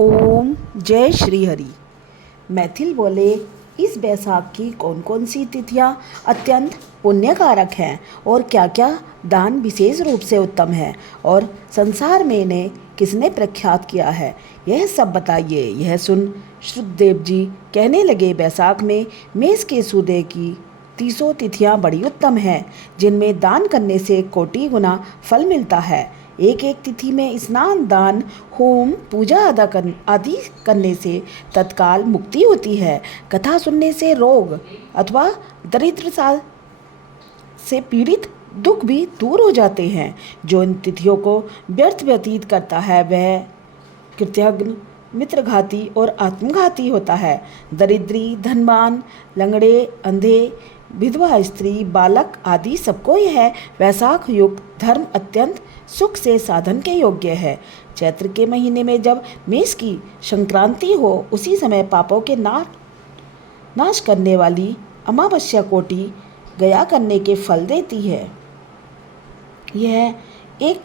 ओम जय श्री हरि। मैथिल बोले, इस बैसाख की कौन कौन सी तिथियां अत्यंत पुण्यकारक हैं और क्या क्या दान विशेष रूप से उत्तम है और संसार में इन्हें किसने प्रख्यात किया है, यह सब बताइए। यह सुन श्रुतदेव जी कहने लगे, बैसाख में मेष के सूदे की 30 तिथियां बड़ी उत्तम हैं, जिनमें दान करने से कोटि गुना फल मिलता है। एक एक तिथि में स्नान, दान, होम, पूजा आदि करने से तत्काल मुक्ति होती है। कथा सुनने से रोग अथवा दरिद्रता से पीड़ित दुख भी दूर हो जाते हैं। जो इन तिथियों को व्यर्थ व्यतीत करता है वह कृतघ्न, मित्रघाती और आत्मघाती होता है। दरिद्री, धनवान, लंगड़े, अंधे, विधवा स्त्री, बालक आदि सबको यह वैशाख युक्त धर्म अत्यंत सुख से साधन के योग्य है। चैत्र के महीने में जब मेष की संक्रांति हो, उसी समय पापों के नाश करने वाली अमावस्या कोटि गया करने के फल देती है। यह एक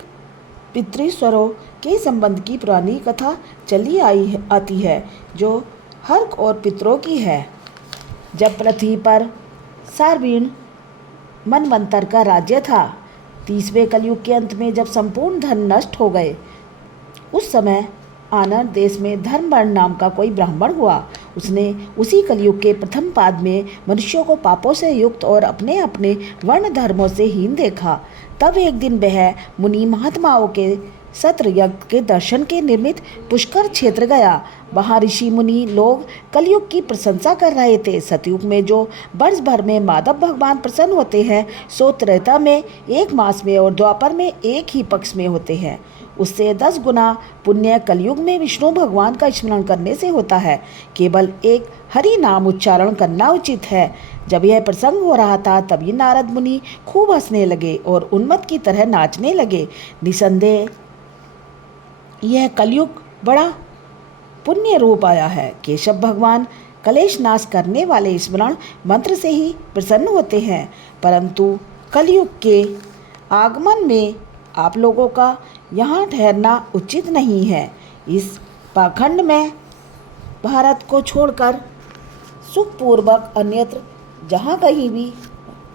पितृस्वरों के संबंध की पुरानी कथा चली आती है, जो हर्क और पितरों की है। जब पृथ्वी पर सार्वण मनवंतर का राज्य था, 30वें कलयुग के अंत में जब संपूर्ण धन नष्ट हो गए, उस समय आनर देश में धर्मवर्ण नाम का कोई ब्राह्मण हुआ। उसने उसी कलयुग के प्रथम पाद में मनुष्यों को पापों से युक्त और अपने अपने वर्ण धर्मों से हीन देखा। तब एक दिन वह मुनि महात्माओं के सत्र यज्ञ के दर्शन के निर्मित पुष्कर क्षेत्र गया। वहाँ ऋषि मुनि लोग कलयुग की प्रशंसा कर रहे थे। सतयुग में जो वर्ष भर में माधव भगवान प्रसन्न होते हैं, सो त्रेता में 1 मास में और द्वापर में 1 ही पक्ष में होते हैं। उससे 10 गुना पुण्य कलयुग में विष्णु भगवान का स्मरण करने से होता है। केवल एक हरि नाम उच्चारण करना उचित है। जब यह प्रसंग हो रहा था, तभी नारद मुनि खूब हंसने लगे और उन्मत्त की तरह नाचने लगे। निसंदेह यह कलयुग बड़ा पुण्य रूप आया है। केशव भगवान कलेश नाश करने वाले स्मरण मंत्र से ही प्रसन्न होते हैं, परंतु कलयुग के आगमन में आप लोगों का यहाँ ठहरना उचित नहीं है। इस पाखंड में भारत को छोड़कर सुखपूर्वक अन्यत्र जहाँ कहीं भी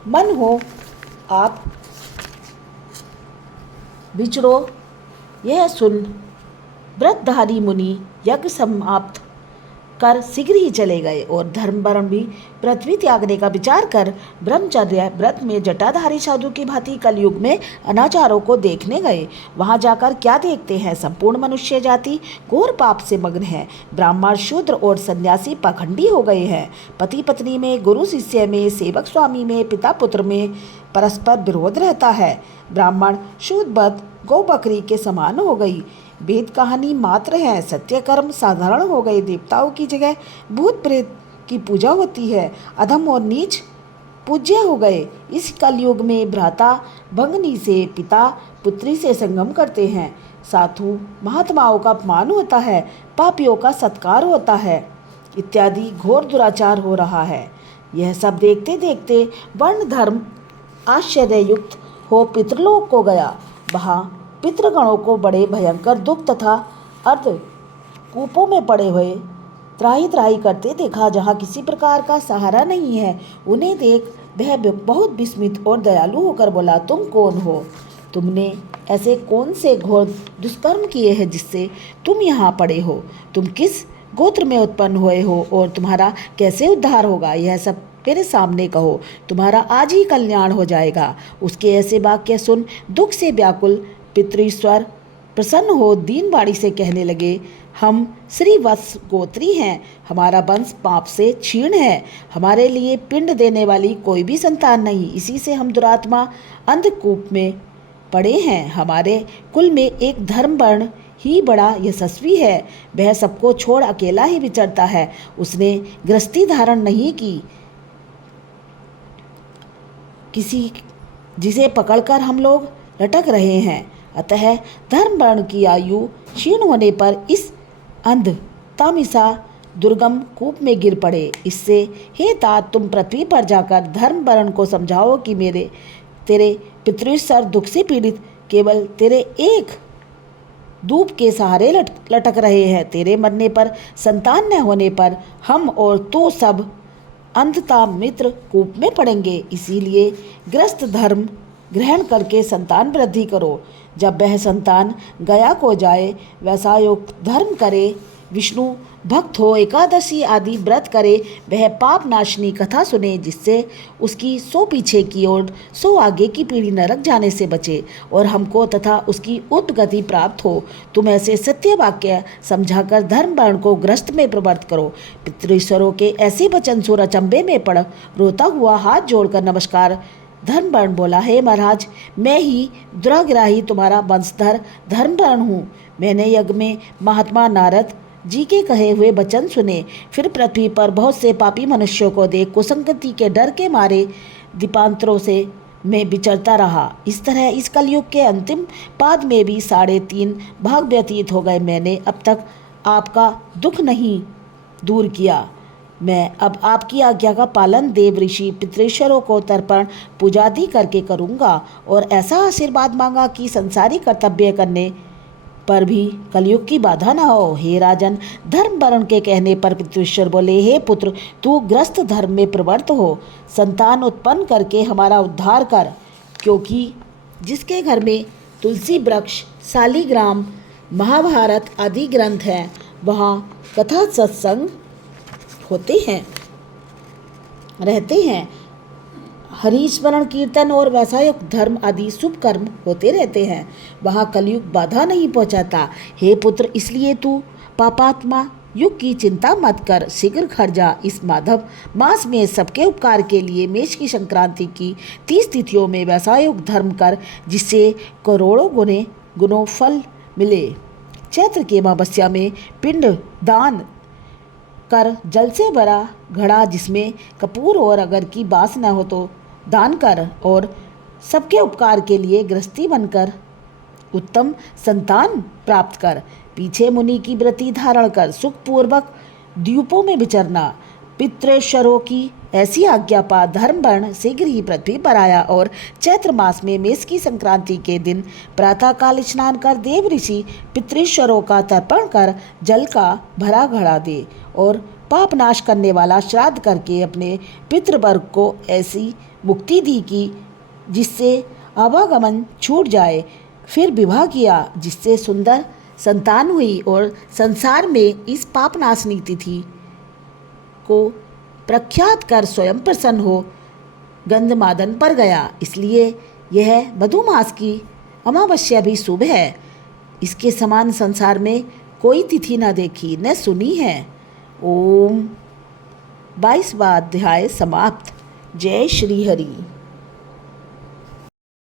मन हो आप विचरो। यह सुन व्रतधारी मुनि यज्ञ समाप्त कर शीघ्र ही चले गए और धर्मवर्ण भी पृथ्वी त्यागने का विचार कर ब्रह्मचर्य व्रत में जटाधारी साधु की भांति कलयुग में अनाचारों को देखने गए। वहां जाकर क्या देखते हैं, संपूर्ण मनुष्य जाति घोर पाप से मग्न है। ब्राह्मण, शूद्र और सन्यासी पाखंडी हो गए हैं। पति पत्नी में, गुरु शिष्य में, सेवक स्वामी में, पिता पुत्र में परस्पर विरोध रहता है। ब्राह्मण शुद्ध बद गौ बकरी के समान हो गई। वेद कहानी मात्र है। सत्य कर्म साधारण हो गए। देवताओं की जगह भूत प्रेत की पूजा होती है। अधम और नीच पूज्य हो गए। इस कलयुग में भ्राता भंगनी से, पिता पुत्री से संगम करते हैं। साधु महात्माओं का अपमान होता है, पापियों का सत्कार होता है, इत्यादि घोर दुराचार हो रहा है। यह सब देखते देखते वर्ण धर्म आश्चर्ययुक्त हो पितृलोक को गया। वहाँ पितृगणों को बड़े भयंकर दुख तथा अर्ध कूपों में पड़े हुए त्राही त्राही करते देखा, जहाँ किसी प्रकार का सहारा नहीं है। उन्हें देख वह बहुत विस्मित और दयालु होकर बोला, तुम कौन हो? तुमने ऐसे कौन से घोर दुष्कर्म किए हैं जिससे तुम यहाँ पड़े हो? तुम किस गोत्र में उत्पन्न हुए हो और तुम्हारा कैसे उद्धार होगा? यह सब मेरे सामने कहो, तुम्हारा आज ही कल्याण हो जाएगा। उसके ऐसे वाक्य सुन दुख से व्याकुल पितृश्वर प्रसन्न हो दीनवाणी से कहने लगे, हम श्रीवत्स गोत्री हैं। हमारा वंश पाप से क्षीण है। हमारे लिए पिंड देने वाली कोई भी संतान नहीं। इसी से हम दुरात्मा अंधकूप में पड़े हैं। हमारे कुल में एक धर्मवर्ण ही बड़ा यशस्वी है। वह सबको छोड़ अकेला ही विचरता है। उसने गृहस्थी धारण नहीं की, किसी जिसे पकड़कर हम लोग लटक रहे हैं। अतः धर्मवर्ण की आयु क्षीण होने पर इस अंध तामिसा दुर्गम कूप में गिर पड़े। इससे हे तात, तुम पृथ्वी पर जाकर धर्मवर्ण को समझाओ कि तेरे पितृस्वर दुख से पीड़ित केवल तेरे एक धूप के सहारे लटक रहे हैं। तेरे मरने पर, संतान न होने पर हम और तो सब अंततः मित्र कूप में पड़ेंगे। इसीलिए गृहस्थ धर्म ग्रहण करके संतान वृद्धि करो। जब वह संतान गया को जाए, वैसा योग धर्म करे, विष्णु भक्त हो, एकादशी आदि व्रत करे, वह पाप नाशनी कथा सुने, जिससे उसकी 100 पीछे की और 100 आगे की पीढ़ी नरक जाने से बचे और हमको तथा उसकी उद्गति प्राप्त हो। तुम ऐसे सत्य वाक्य समझाकर धर्म वर्ण को ग्रस्त में प्रवृत्त करो। पितृश्वरों के ऐसे वचन सुन अचंभे में पड़ रोता हुआ हाथ जोड़कर नमस्कार धर्मवर्ण बोला, हे महाराज, मैं ही दुराग्राही तुम्हारा वंशधर धर्मवर्ण हूँ। मैंने यज्ञ में महात्मा नारद जी के कहे हुए वचन सुने, फिर पृथ्वी पर बहुत से पापी मनुष्यों को देख कुसंगति के डर के मारे दीपांतरों से मैं विचरता रहा। इस तरह इस कलयुग के अंतिम पाद में भी 3.5 भाग व्यतीत हो गए। मैंने अब तक आपका दुख नहीं दूर किया। मैं अब आपकी आज्ञा का पालन देव ऋषि पितृश्वरों को तर्पण पूजादि करके करूँगा और ऐसा आशीर्वाद मांगा कि संसारी कर्तव्य करने पर भी कलयुग की बाधा न हो। हे राजन, धर्म वर्ण के कहने पर पितृश्वर बोले, हे पुत्र, तू ग्रस्त धर्म में प्रवृत्त हो, संतान उत्पन्न करके हमारा उद्धार कर, क्योंकि जिसके घर में तुलसी वृक्ष, शालिग्राम, महाभारत आदि ग्रंथ हैं, वहाँ कथा सत्संग होते हैं, रहते हैं, हरिस्मरण कीर्तन और वैसायुक्त धर्म आदि शुभ कर्म होते रहते हैं। वहाँ कलयुग बाधा नहीं पहुँचाता। हे पुत्र, इसलिए तू पापात्मा युग की चिंता मत कर, शीघ्र घर जा। इस माधव मास में सबके उपकार के लिए मेष की संक्रांति की 30 तिथियों में वैसायुक्त धर्म कर, जिससे करोड़ों गुणों फल मिले। चैत्र की अमावस्या में पिंड दान कर, जल से भरा घड़ा जिसमें कपूर और अगर की बास न हो तो दान कर, और सबके उपकार के लिए गृहस्थी बनकर उत्तम संतान प्राप्त कर। पीछे मुनि की व्रति धारण कर सुखपूर्वक द्वीपों में विचरना। पितृश्वरों की ऐसी आज्ञा पा धर्म वर्ण शीघ्र ही पृथ्वी पर आया और चैत्र मास में मेष की संक्रांति के दिन प्रातःकाल स्नान कर देव ऋषि पितृश्वरों का तर्पण कर जल का भरा घड़ा दे और पाप नाश करने वाला श्राद्ध करके अपने पितृवर्ग को ऐसी मुक्ति दी कि जिससे आवागमन छूट जाए। फिर विवाह किया, जिससे सुंदर संतान हुई और संसार में इस पाप नाशनी तिथि को प्रख्यात कर स्वयं प्रसन्न हो गंधमादन पर गया। इसलिए यह मधुमास की अमावस्या भी शुभ है। इसके समान संसार में कोई तिथि न देखी न सुनी है। ओम 22वां अध्याय समाप्त। जय श्री हरि।